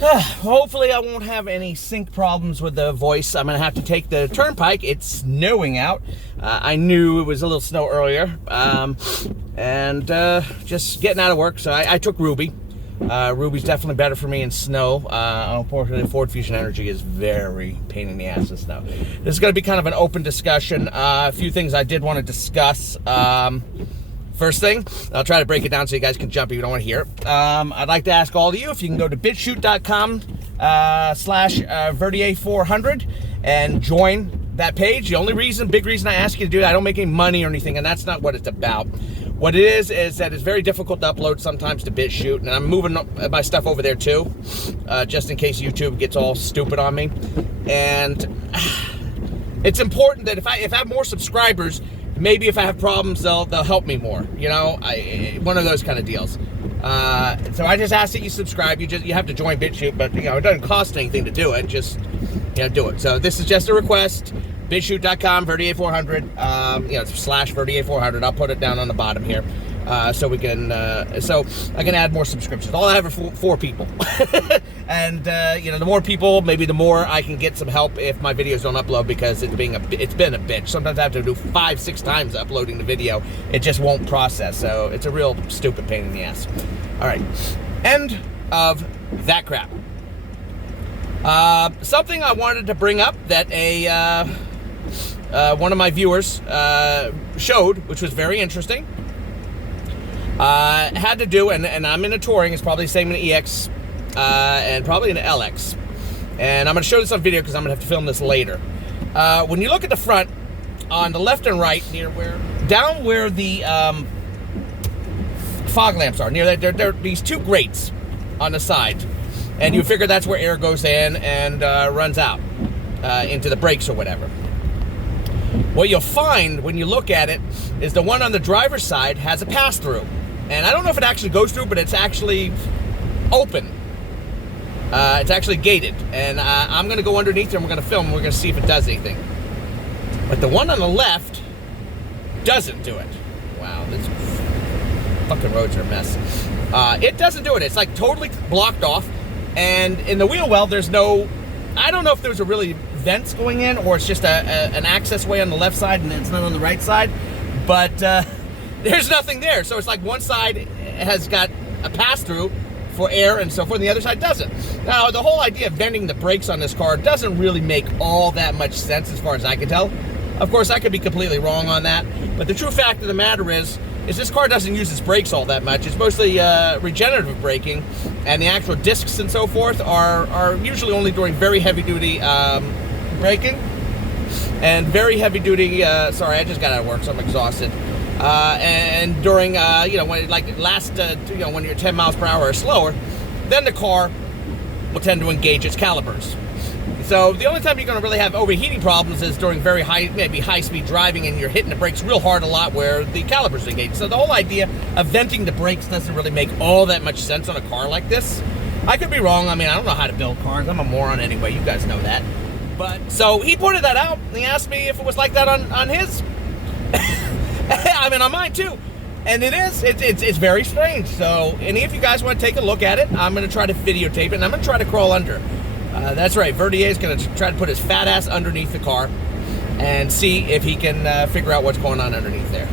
Hopefully I won't have any sync problems with the voice. I'm going to have to take the turnpike. It's snowing out. I knew it was a little snow earlier. And just getting out of work, so I took Ruby. Ruby's definitely better for me in snow. Unfortunately, Ford Fusion Energy is very pain in the ass in snow. This is going to be kind of an open discussion. A few things I did want to discuss. First thing, I'll try to break it down so you guys can jump if you don't want to hear it. I'd like to ask all of you if you can go to bitshoot.com /Verdier400 and join that page. The only big reason I ask you to do it, I don't make any money or anything, and that's not what it's about. What it is that it's very difficult to upload sometimes to BitChute, and I'm moving my stuff over there too, just in case YouTube gets all stupid on me. And it's important that if I have more subscribers, maybe if I have problems, they'll help me more. You know, one of those kind of deals. So I just ask that you subscribe. You have to join BitChute, but you know it doesn't cost anything to do it. Just do it. So this is just a request. BitChute.com Verdier400. /Verdier400. I'll put it down on the bottom here. So we can so I can add more subscriptions. All I have are four people. And the more people, maybe the more I can get some help if my videos don't upload, because it's been a bitch. Sometimes I have to do 5-6 times uploading the video. It just won't process. So it's a real stupid pain in the ass. All right, end of that crap. Something I wanted to bring up that one of my viewers showed, which was very interesting. Had to do, and I'm in a Touring, it's probably the same in an EX, and probably in an LX. And I'm going to show this on video because I'm going to have to film this later. When you look at the front, on the left and right, down where the fog lamps are, near that, there are these two grates on the side. And you figure that's where air goes in and runs out into the brakes or whatever. What you'll find when you look at it is the one on the driver's side has a pass-through. And I don't know if it actually goes through, but it's actually open. It's actually gated. And I'm going to go underneath there and we're going to film and we're going to see if it does anything. But the one on the left doesn't do it. Wow, this fucking roads are a mess. It doesn't do it. It's like totally blocked off. And in the wheel well, there's no... I don't know if there's a really vents going in or it's just an access way on the left side and it's not on the right side. But there's nothing there. So it's like one side has got a pass-through for air and so forth, and the other side doesn't. Now, the whole idea of venting the brakes on this car doesn't really make all that much sense as far as I can tell. Of course, I could be completely wrong on that. But the true fact of the matter is this car doesn't use its brakes all that much. It's mostly regenerative braking, and the actual discs and so forth are usually only during very heavy-duty braking. And very heavy-duty, sorry, I just got out of work, so I'm exhausted. And during, when like last, when you're 10 miles per hour or slower, then the car will tend to engage its calipers. So the only time you're going to really have overheating problems is during very high-speed driving, and you're hitting the brakes real hard a lot where the calipers engage. So the whole idea of venting the brakes doesn't really make all that much sense on a car like this. I could be wrong. I mean, I don't know how to build cars. I'm a moron anyway. You guys know that. But so he pointed that out, and he asked me if it was like that on his. I mean, on mine too. And it is. It's very strange. So any of you guys want to take a look at it, I'm going to try to videotape it, and I'm going to try to crawl under. That's right. Verdier is going to try to put his fat ass underneath the car and see if he can figure out what's going on underneath there.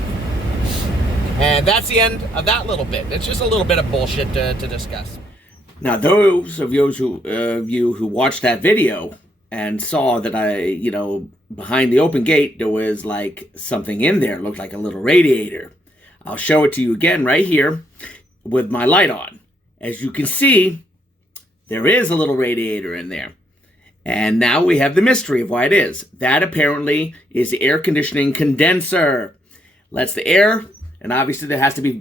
And that's the end of that little bit. It's just a little bit of bullshit to discuss. Now, those of you who watched that video and saw that behind the open gate, there was like something in there. It looked like a little radiator. I'll show it to you again right here with my light on. As you can see, there is a little radiator in there. And now we have the mystery of why it is. That apparently is the air conditioning condenser. Lets the air, and obviously there has to be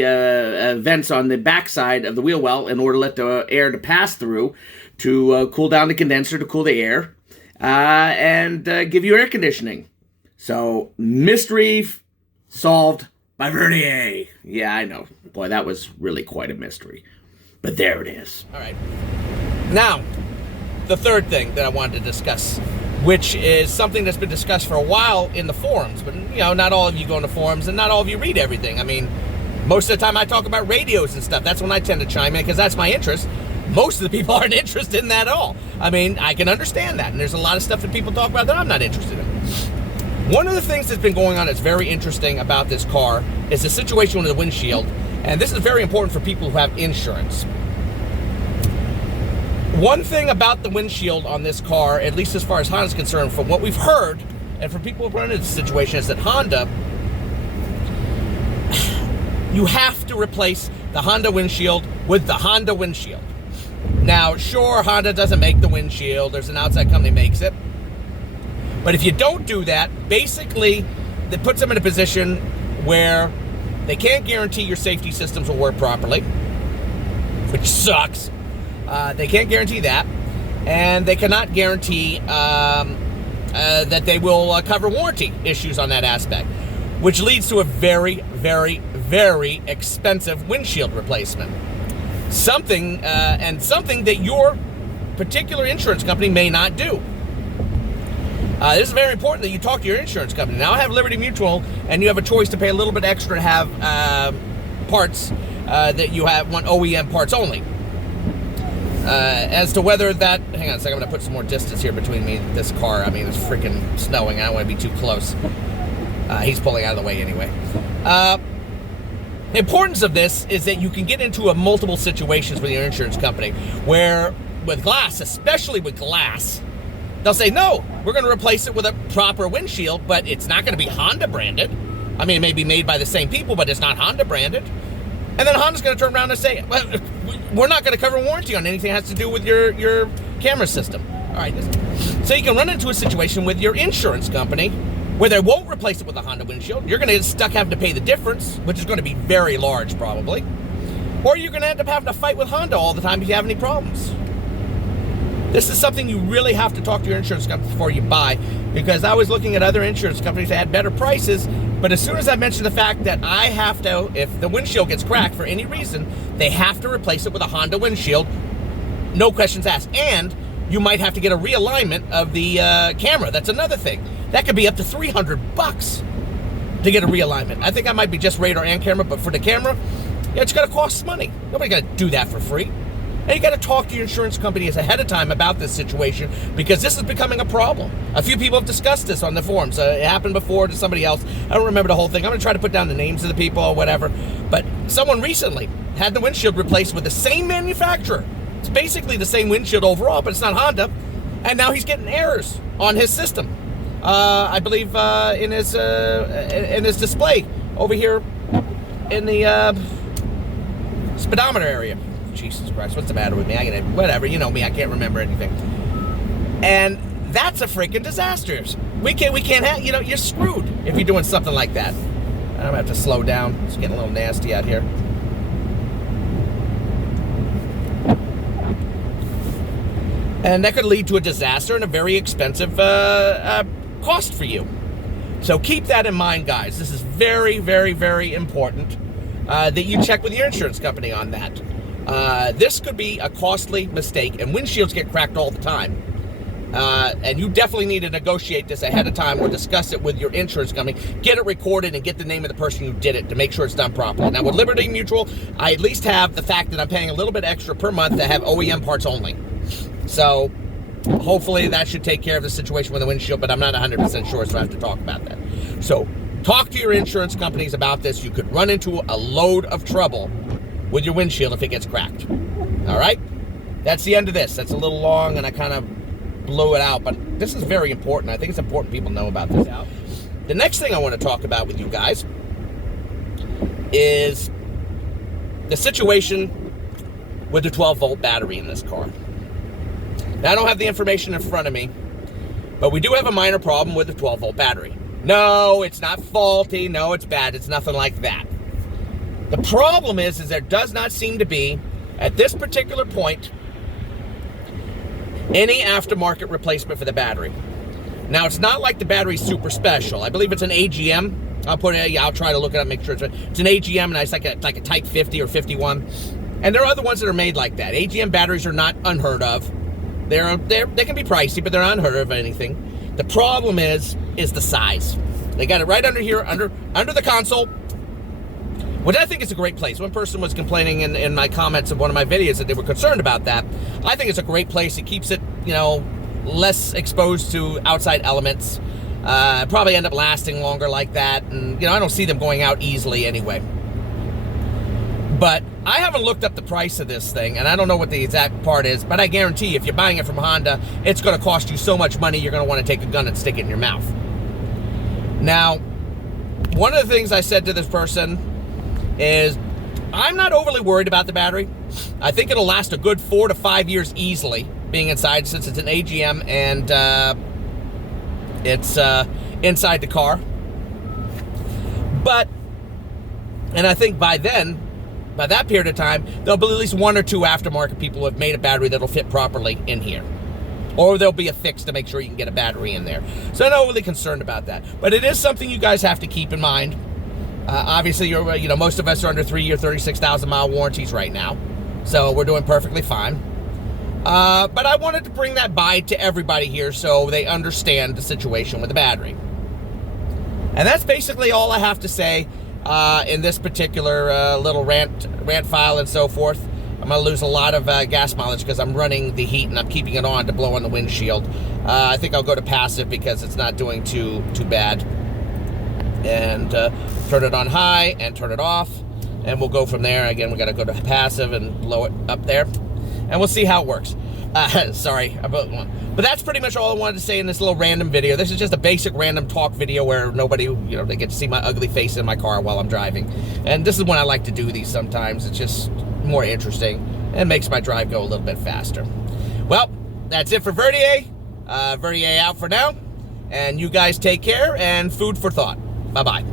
vents on the backside of the wheel well in order to let the air to pass through to cool down the condenser to cool the air and give you air conditioning. So, mystery solved by Verdier. Yeah, I know. Boy, that was really quite a mystery. But there it is. All right. Now, the third thing that I wanted to discuss, which is something that's been discussed for a while in the forums. But, not all of you go into forums and not all of you read everything. I mean, most of the time I talk about radios and stuff. That's when I tend to chime in because that's my interest. most of the people aren't interested in that at all. I mean, I can understand that, and there's a lot of stuff that people talk about that I'm not interested in. One of the things that's been going on that's very interesting about this car is the situation with the windshield, and this is very important for people who have insurance. One thing about the windshield on this car, at least as far as Honda's concerned, from what we've heard, and from people who run into the situation, is that Honda, you have to replace the Honda windshield with the Honda windshield. Now, sure, Honda doesn't make the windshield. There's an outside company that makes it. But if you don't do that, basically, that puts them in a position where they can't guarantee your safety systems will work properly, which sucks. They can't guarantee that. And they cannot guarantee that they will cover warranty issues on that aspect, which leads to a very, very, very expensive windshield replacement. Something that your particular insurance company may not do. This is very important that you talk to your insurance company. Now I have Liberty Mutual, and you have a choice to pay a little bit extra to have parts that you want OEM parts only. As to whether that, hang on a second, I'm going to put some more distance here between me and this car. I mean, it's freaking snowing. I don't want to be too close. He's pulling out of the way anyway. The importance of this is that you can get into multiple situations with your insurance company where, with glass, especially with glass, they'll say, no, we're going to replace it with a proper windshield, but it's not going to be Honda branded. I mean, it may be made by the same people, but it's not Honda branded. And then Honda's going to turn around and say, well, we're not going to cover warranty on anything that has to do with your camera system. All right. So you can run into a situation with your insurance company where they won't replace it with a Honda windshield. You're going to get stuck having to pay the difference, which is going to be very large probably. Or you're going to end up having to fight with Honda all the time if you have any problems. This is something you really have to talk to your insurance company before you buy, because I was looking at other insurance companies that had better prices, but as soon as I mentioned the fact that I have to, if the windshield gets cracked for any reason, they have to replace it with a Honda windshield, no questions asked. And you might have to get a realignment of the camera. That's another thing. That could be up to $300 to get a realignment. I think I might be just radar and camera, but for the camera, yeah, it's going to cost money. Nobody's going to do that for free. And you got to talk to your insurance companies ahead of time about this situation, because this is becoming a problem. A few people have discussed this on the forums. It happened before to somebody else. I don't remember the whole thing. I'm going to try to put down the names of the people or whatever. But someone recently had the windshield replaced with the same manufacturer. It's basically the same windshield overall, but it's not Honda. And now he's getting errors on his system. I believe in his display over here in the speedometer area. Jesus Christ, what's the matter with me? Whatever, you know me, I can't remember anything. And that's a freaking disaster. We can't have, you're screwed if you're doing something like that. I'm gonna have to slow down. It's getting a little nasty out here. And that could lead to a disaster and a very expensive cost for you. So keep that in mind, guys. This is very, very, very important that you check with your insurance company on that. This could be a costly mistake, and windshields get cracked all the time. And you definitely need to negotiate this ahead of time or discuss it with your insurance company. Get it recorded and get the name of the person who did it to make sure it's done properly. Now, with Liberty Mutual, I at least have the fact that I'm paying a little bit extra per month to have OEM parts only. So hopefully that should take care of the situation with the windshield, but I'm not 100% sure, so I have to talk about that. So talk to your insurance companies about this. You could run into a load of trouble with your windshield if it gets cracked. All right? That's the end of this. That's a little long, and I kind of blew it out, but this is very important. I think it's important people know about this. The next thing I want to talk about with you guys is the situation with the 12-volt battery in this car. Now, I don't have the information in front of me, but we do have a minor problem with the 12-volt battery. No, it's not faulty. No, it's bad. It's nothing like that. The problem is there does not seem to be, at this particular point, any aftermarket replacement for the battery. Now, it's not like the battery's super special. I believe it's an AGM. I'll try to look it up, make sure it's an AGM, and it's like a Type 50 or 51. And there are other ones that are made like that. AGM batteries are not unheard of. They can be pricey, but they're not unheard of anything. The problem is the size. They got it right under here, under the console. which I think is a great place. One person was complaining in my comments of one of my videos that they were concerned about that. I think it's a great place. It keeps it, less exposed to outside elements. Probably end up lasting longer like that. And, I don't see them going out easily anyway. But I haven't looked up the price of this thing, and I don't know what the exact part is, but I guarantee if you're buying it from Honda, it's going to cost you so much money, you're going to want to take a gun and stick it in your mouth. Now, one of the things I said to this person is, I'm not overly worried about the battery. I think it'll last a good 4 to 5 years easily, being inside, since it's an AGM and it's inside the car. And I think by that period of time, there'll be at least 1 or 2 aftermarket people who have made a battery that'll fit properly in here. Or there'll be a fix to make sure you can get a battery in there. So I'm not really concerned about that. But it is something you guys have to keep in mind. Obviously, most of us are under 3-year, 36,000-mile warranties right now. So we're doing perfectly fine. But I wanted to bring that by to everybody here so they understand the situation with the battery. And that's basically all I have to say in this particular little rant file and so forth. I'm going to lose a lot of gas mileage because I'm running the heat and I'm keeping it on to blow on the windshield. I think I'll go to passive because it's not doing too bad. And turn it on high and turn it off. And we'll go from there. Again, we got to go to passive and blow it up there. And we'll see how it works. Sorry. But that's pretty much all I wanted to say in this little random video. This is just a basic random talk video where nobody, they get to see my ugly face in my car while I'm driving. And this is when I like to do these sometimes. It's just more interesting and makes my drive go a little bit faster. Well, that's it for Verdier. Verdier out for now. And you guys take care and food for thought. Bye-bye.